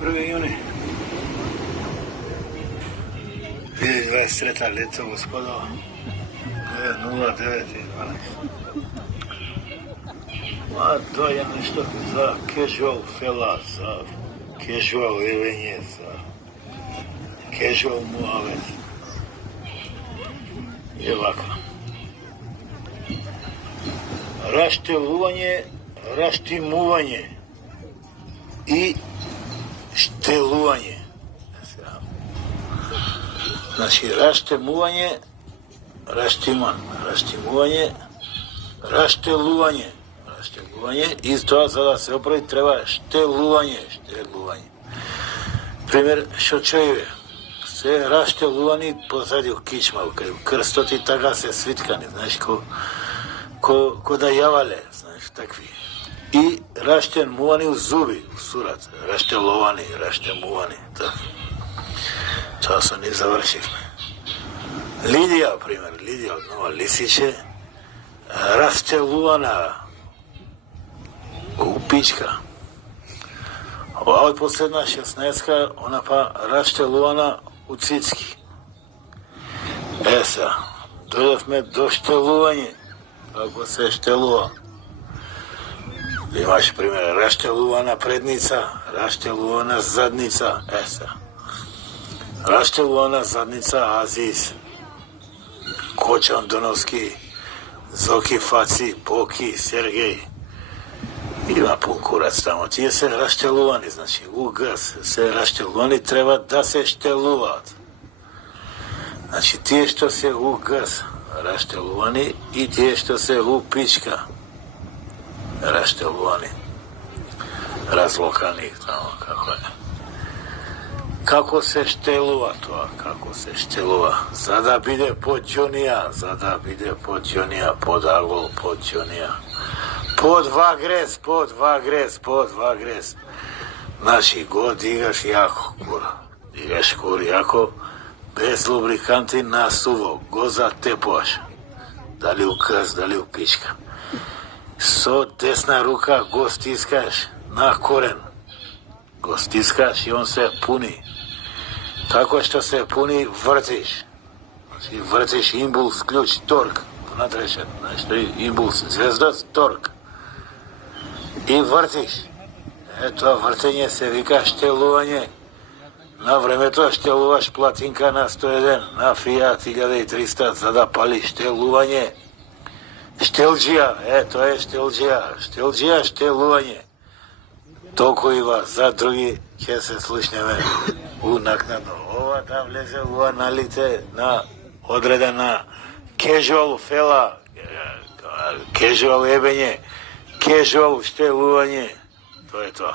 1. juni 2023 лето, господо, 09:12. To je nešto za casual fella, za casual jevenje, za casual muhavet. Je ovako. Rašteluvanje, raštimuvanje i šteluvanje. Znači, raštemuvanje, raštimuvanje, rašteluvanje. I тоа за да се оправи треба штелување. Пример, шочајве се раштелувани позади кичма, кај крстот и така се свиткани, знаеш, ко да јавале, знаеш, такви. И раштемувани у зуби, у сурат, раштелувани, така. Тоа со ни завршивме. Лидија, пример, Лидија од Нова Лисиче, раштелувана у пичка. Ова од последна 16-ка, она па раштелувана у цицки. Са, дојдовме до штелување, како се штелува. Имаш пример, раштелувана предница, раштелувана задница, са. Раштелувана задница Азиз, Кочан Доновски, Зоки Фаци, Поки, Сергеј. Има пун курац тамо. Тие се раштелувани, значи, у газ се раштелувани, треба да се штелуваат. Значи, тие што се у газ раштелувани и тие што се у пичка раштелувани. Разлокани, тамо, како е. Како се штелува тоа, како се штелува? За да биде под џонија, под агол, под џонија. Под вагрес. Значи, го дигаш јако, кур јако, без лубриканти на суво, го затепуваш. Дали у крст, дали у пичка. Со десна рука го стискаш на корен. Го стискаш и он се пуни. Тако што се пуни, вртиш. Значи, вртиш импулс, клjuč, торк. Понатрешен, значи, импулс, звездот, торк. И вртиш. Тоа вртење се вика штелување. На времето штелуваш платинка на 101, на Фиат 1300 за да пали штелување. Штелџија, тоа е штелџија, штелување. Толку и вас, за други ќе се слушнеме у накнадно. Ова да влезе у аналите на одредена casual фела, casual ебење, casual штелување. Тоа е тоа.